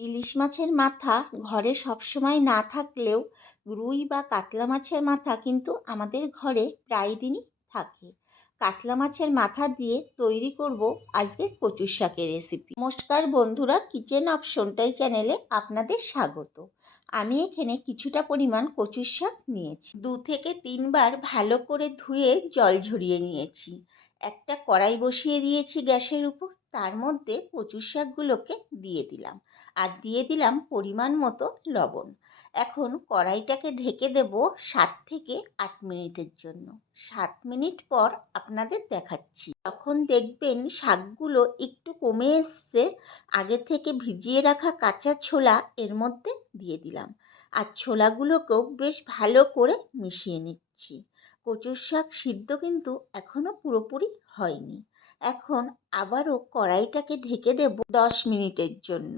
ইলিশ মাছের মাথা ঘরে সবসময় না থাকলেও রুই বা কাতলা মাছের মাথা কিন্তু আমাদের ঘরে প্রায় দিনই থাকে। কাতলা মাছের মাথা দিয়ে তৈরি করব আজকে কচুর শাকের রেসিপি নমস্কার বন্ধুরা, কিচেন অপশনটাই চ্যানেলে আপনাদের স্বাগত। আমি এখানে কিছুটা পরিমাণ কচুর শাক নিয়েছি। দু থেকে তিনবার ভালো করে ধুয়ে জল ঝরিয়ে নিয়েছি। একটা কড়াই বসিয়ে দিয়েছি গ্যাসের উপর, তার মধ্যে কচুর শাকগুলোকে দিয়ে দিলাম। আর দিয়ে দিলাম পরিমাণ মতো লবণ। এখন কড়াইটাকে ঢেকে দেব সাত থেকে আট মিনিটের জন্য। সাত মিনিট পর আপনাদের দেখাচ্ছি। তখন দেখবেন শাকগুলো একটু কমে এসছে, আগে থেকে ভিজিয়ে রাখা কাঁচা ছোলা এর মধ্যে দিয়ে দিলাম। আর ছোলাগুলোকেও বেশ ভালো করে মিশিয়ে নিচ্ছি। কচুর শাক সিদ্ধ কিন্তু এখনও পুরোপুরি হয়নি। এখন আবারও কড়াইটাকে ঢেকে দেব দশ মিনিটের জন্য।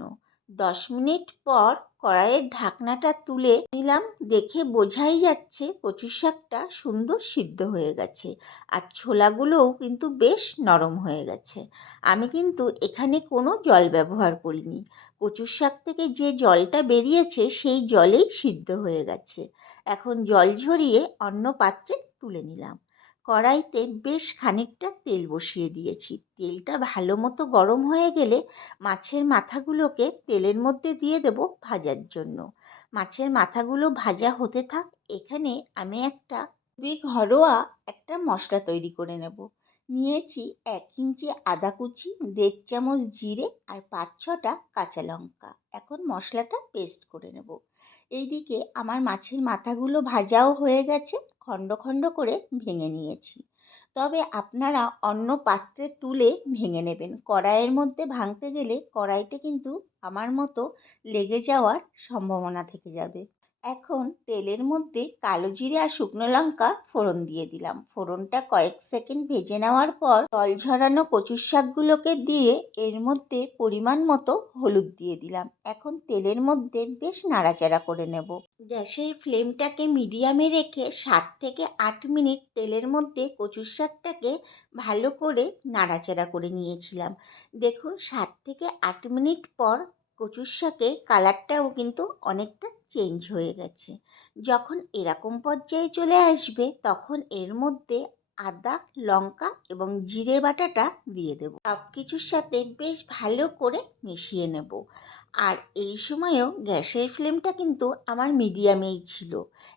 দশ মিনিট পর কড়াইয়ের ঢাকনাটা তুলে নিলাম, দেখে বোঝাই যাচ্ছে কচু শাকটা সুন্দর সিদ্ধ হয়ে গেছে আর ছোলাগুলোও কিন্তু বেশ নরম হয়ে গেছে। আমি কিন্তু এখানে কোনো জল ব্যবহার করিনি। কচুর শাক থেকে যে জলটা বেরিয়েছে সেই জলেই সিদ্ধ হয়ে গেছে। এখন জল ঝরিয়ে অন্য পাত্রে তুলে নিলাম। কড়াইতে বেশ খানিকটা তেল বসিয়ে দিয়েছি। তেলটা ভালো মতো গরম হয়ে গেলে মাছের মাথাগুলোকে তেলের মধ্যে দিয়ে দেব ভাজার জন্য। মাছের মাথাগুলো ভাজা হতে থাক, এখানে আমি একটা খুবই ঘরোয়া একটা মশলা তৈরি করে নেব। নিয়েছি এক ইঞ্চি আদা কুচি, দেড় চামচ জিরে আর পাঁচ ছটা কাঁচা লঙ্কা। এখন মশলাটা পেস্ট করে নেব। এইদিকে আমার মাছের মাথাগুলো ভাজাও হয়ে গেছে, খণ্ড খণ্ড করে ভেঙে নিয়েছি। তবে আপনারা অন্য পাত্রে তুলে ভেঙে নেবেন। কড়াইয়ের মধ্যে ভাঙতে গেলে কড়াইতে কিন্তু আমার মতো লেগে যাওয়ার সম্ভাবনা থেকে যাবে। এখন তেলের মধ্যে কালো জিরে আর শুকনো লঙ্কা ফোড়ন দিয়ে দিলাম। ফোড়নটা কয়েক সেকেন্ড ভেজে নেওয়ার পর জল ঝরানো কচুর শাকগুলোকে দিয়ে এর মধ্যে পরিমাণ মতো হলুদ দিয়ে দিলাম। এখন তেলের মধ্যে বেশ নাড়াচাড়া করে নেব। গ্যাসের ফ্লেমটাকে মিডিয়ামে রেখে সাত থেকে আট মিনিট তেলের মধ্যে কচুর শাকটাকে ভালো করে নাড়াচাড়া করে নিয়েছিলাম। দেখুন, সাত থেকে আট মিনিট পর কচুর শাকের কালারটাও কিন্তু অনেকটা চেঞ্জ হয়ে গেছে। যখন এরকম পর্যায়ে চলে আসবে, তখন এর মধ্যে আদা, লঙ্কা এবং জিরে বাটাটা দিয়ে দেব। সব কিছুর সাথে বেশ ভালো করে মিশিয়ে নেব। আর এই সময়েও গ্যাসের ফ্লেমটা কিন্তু আমার মিডিয়ামেই ছিল।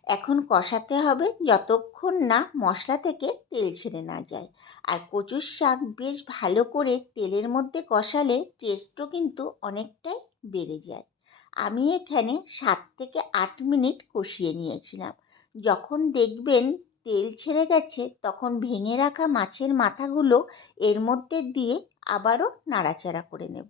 এখন কষাতে হবে যতক্ষণ না মশলা থেকে তেল ছেড়ে না যায়। আর কচুর শাক বেশ ভালো করে তেলের মধ্যে কষালে টেস্টও কিন্তু অনেকটাই বেড়ে যায়। আমি এখানে সাত থেকে আট মিনিট কষিয়ে নিয়েছিলাম। যখন দেখবেন তেল ছেড়ে গেছে, তখন ভেঙে রাখা মাছের মাথাগুলো এর মধ্যে দিয়ে আবারও নাড়াচাড়া করে নেব।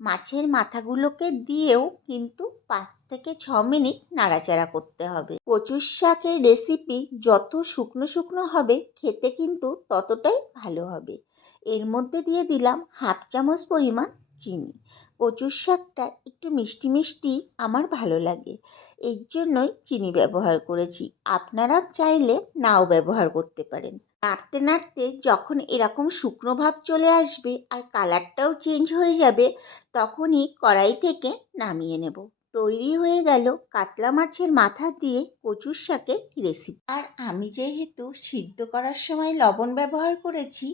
মাছের মাথাগুলোকে দিয়েও কিন্তু পাঁচ থেকে ছ মিনিট নাড়াচাড়া করতে হবে। কচুর শাকের রেসিপি যত শুকনো শুকনো হবে, খেতে কিন্তু ততটাই ভালো হবে। এর মধ্যে দিয়ে দিলাম হাফ চামচ পরিমাণ চিনি। কচুর শাকটা একটু মিষ্টি মিষ্টি আমার ভালো লাগে। এর জন্যই চিনি ব্যবহার করেছি। আপনারা চাইলে নাও ব্যবহার করতে পারেন। নাড়তে নাড়তে যখন এরকম শুকনো ভাব চলে আসবে আর কালারটাও চেঞ্জ হয়ে যাবে, তখনই কড়াই থেকে নামিয়ে নেব। তৈরি হয়ে গেল কাতলা মাছের মাথা দিয়ে কচুর শাকের রেসিপি আর আমি যেহেতু সিদ্ধ করার সময় লবণ ব্যবহার করেছি,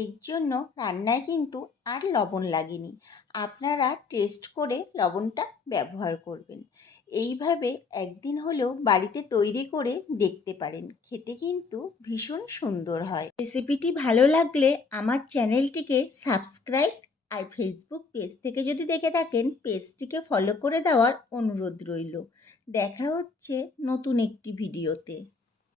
এর জন্য রান্নায় কিন্তু আর লবণ লাগেনি। আপনারা টেস্ট করে লবণটা ব্যবহার করবেন। এইভাবে একদিন হলেও বাড়িতে তৈরি করে দেখতে পারেন, খেতে কিন্তু ভীষণ সুন্দর হয়। রেসিপিটি ভালো লাগলে আমার চ্যানেলটিকে সাবস্ক্রাইব আর ফেসবুক পেজ থেকে যদি দেখে থাকেন পেজটিকে ফলো করে দেওয়ার অনুরোধ রইল। দেখা হচ্ছে নতুন একটি ভিডিওতে